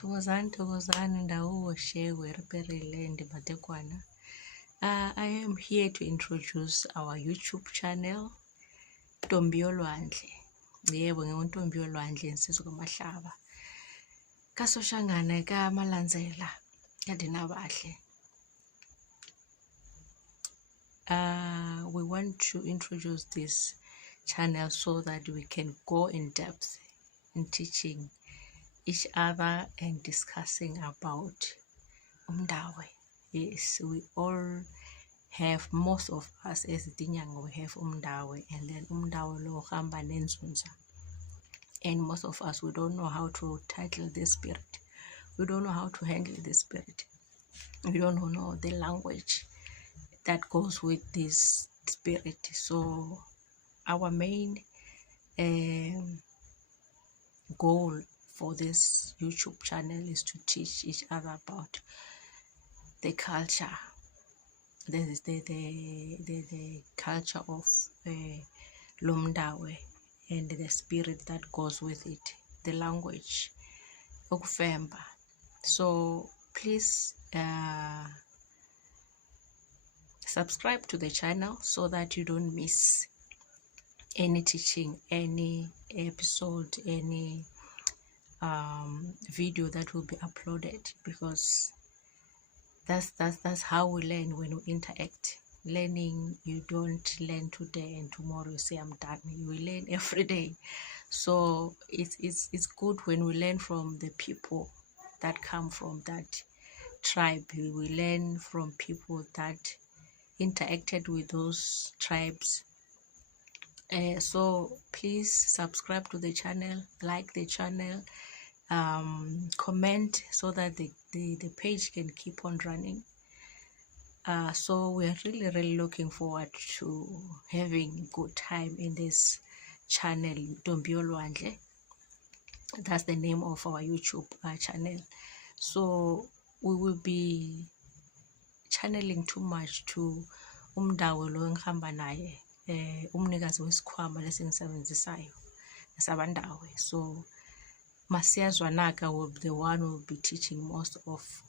Thokozani Ndawo Shewe Reperile Ndibatekwana. I am here to introduce our YouTube channel, Ntombi Yolwandle. Yebo nginguNtombi Yolwandle nsizwa kaMahlaba. Kasoshangana kaMalandzela kaDinabahle. We want to introduce this channel so that we can go in depth in teaching each other and discussing about Umndawe. Yes, we all have, most of us as Dinyang, we have Umndawe, and then Umndawe lo hamba Nzunza. And most of us, we don't know how to title this spirit. We don't know how to handle this spirit. We don't know the language that goes with this spirit. So our main goal for this YouTube channel is to teach each other about the culture. This is the culture of Umndawe and the spirit that goes with it, the language of Femba. So please subscribe to the channel so that you don't miss any teaching, any episode, any video that will be uploaded, because that's how we learn. When we interact. Learning, you don't learn today and tomorrow you say I'm done. You will learn every day. So it's good when we learn from the people that come from that tribe. We learn from people that interacted with those tribes. So please subscribe to the channel, like the channel, comment so that the page can keep on running. So we're really looking forward to having good time in this channel, Ntombi Yolwandle. That's the name of our YouTube channel. So we will be channeling too much to Umndawe lo engihamba naye, umnikazi wesikhwama lesengisebenzisayo nasabandawe. So Masiyazwanaka will be the one who will be teaching most of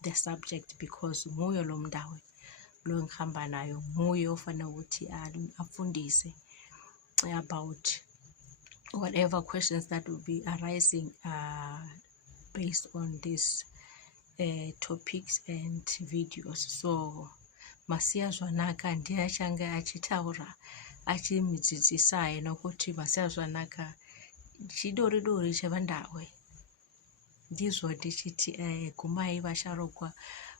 the subject, because nguye lo Mndawe lo engihamba nayo, nguye ofanele ukuthi afundise about whatever questions that will be arising based on these topics and videos. So masiyazwanaka ndiyachanga achitaura achimidzidzisaye nokuti masiyazwanaka chidoridori chevandawe. Ndizvo ndichiti gumai vasharukwa,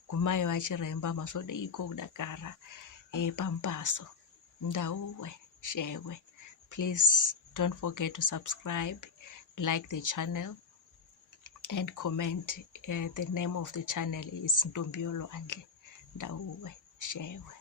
gumai vachiremba masode iko kudakara pampaso Ndauwe shewe. Please don't forget to subscribe, like the channel, and comment. The name of the channel is Ntombi Yolwandle Ndauwe shewe.